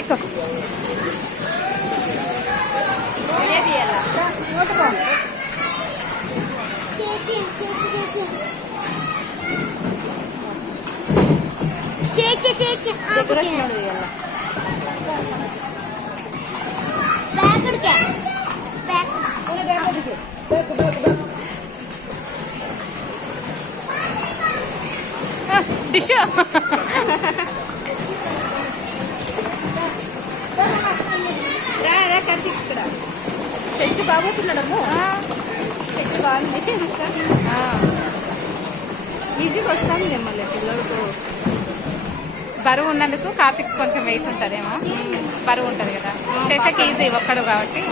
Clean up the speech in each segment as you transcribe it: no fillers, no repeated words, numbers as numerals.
ఎక్కువ డిష్ కార్తీక్ ఇక్కడ తెచ్చి బాగుతున్నాడమ్మ. తెచ్చి బాగుంది, ఈజీగా వస్తాను మళ్ళీ పిల్లలకు. బరువు ఉన్నందుకు కార్తీక్ కొంచెం వెయిట్ ఉంటుందేమో, బరువు ఉంటుంది కదా. శేషకి ఈజీ ఒక్కడు కాబట్టి.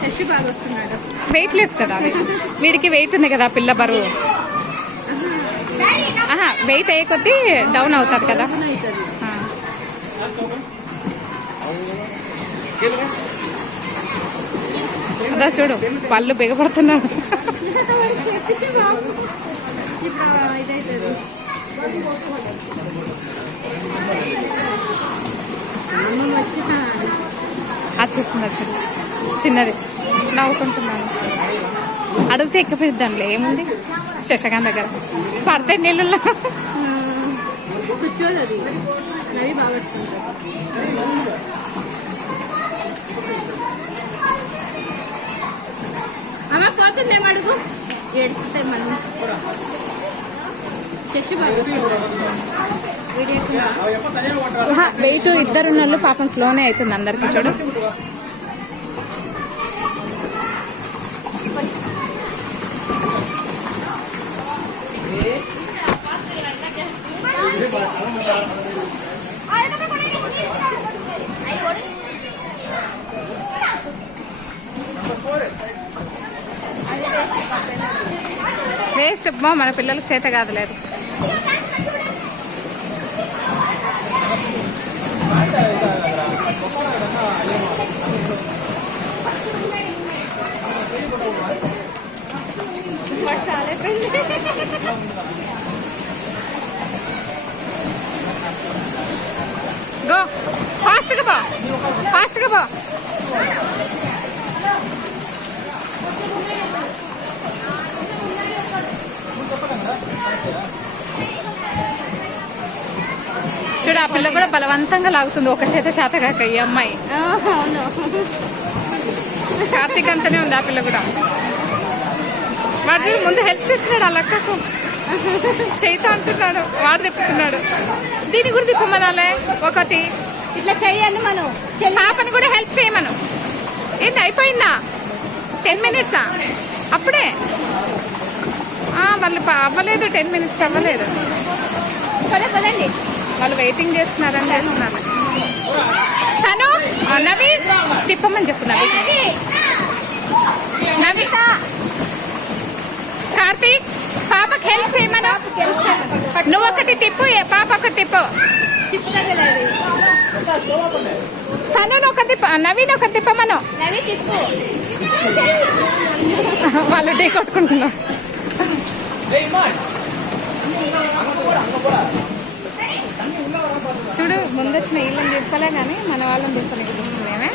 శశి బాగా వస్తున్నాడు. వెయిట్ లెస్ కదా వీడికి, వెయిట్ ఉంది కదా పిల్ల బరువు. వెయిట్ అయ్యే కొద్దీ డౌన్ అవుతుంది కదా. అదా చూడు పళ్ళు బిగపడుతున్నాడు. వచ్చేస్తుంది చూడు చిన్నది నవ్వుకుంటున్నాను. అడిగితే ఎక్కిపోయిద్దాంలే, ఏముంది శశకాంత్ దగ్గర పడితే నీళ్ళల్లో కూర్చోదు. అది నవి బాగొట్టుకుంటారు. అమ్మ పోతుందేమో అడుగు, ఏడుస్తాయి మళ్ళీ. శశి బాగా వెయిట్ ఇద్దరున్నోళ్ళు పాపం స్లోనే అవుతుంది అందరికి. చూడు వేస్ట్ మన పిల్లలకు చేత కాదులేదు. గో ఫాస్ట్గా బా, ఫాస్ట్గా బా. చూడు ఆ పిల్ల కూడా బలవంతంగా లాగుతుంది, ఒక శాత కాక ఈ అమ్మాయి. అవును, కార్తీక్ అంతనే ఉంది ఆ పిల్ల కూడా. వాడు చూడు ముందు హెల్ప్ చేస్తున్నాడు ఆ లక్కకు, చేయితో అంటున్నాడు, వాడు తిప్పుతున్నాడు. దీన్ని కూడా తిప్పమనాలే ఒకటి, ఇట్లా చెయ్యాలి మనం. పాపని కూడా హెల్ప్ చేయమను. ఏంది అయిపోయిందా? 10 minutes అప్పుడే? వాళ్ళు అవ్వలేదు, 10 minutes అవ్వలేదు. పదండి, వాళ్ళు వెయిటింగ్ చేస్తున్నారని చేస్తున్నారు. తను నవి తిప్పమని చెప్పు. నవిత కార్తీక్ పాపకి హెల్ప్ చేయమను. నువ్వు ఒకటి తిప్పు, పాప ఒకటి తిప్పు. తను ఒక తిప్ప, నవీన్ ఒక తిప్పమను. వాళ్ళు టీ కొట్టుకుంటున్నారు. చూడు ముందొచ్చిన వీళ్ళని తిప్పలే కానీ మన వాళ్ళని తిప్పలేక వస్తుంది.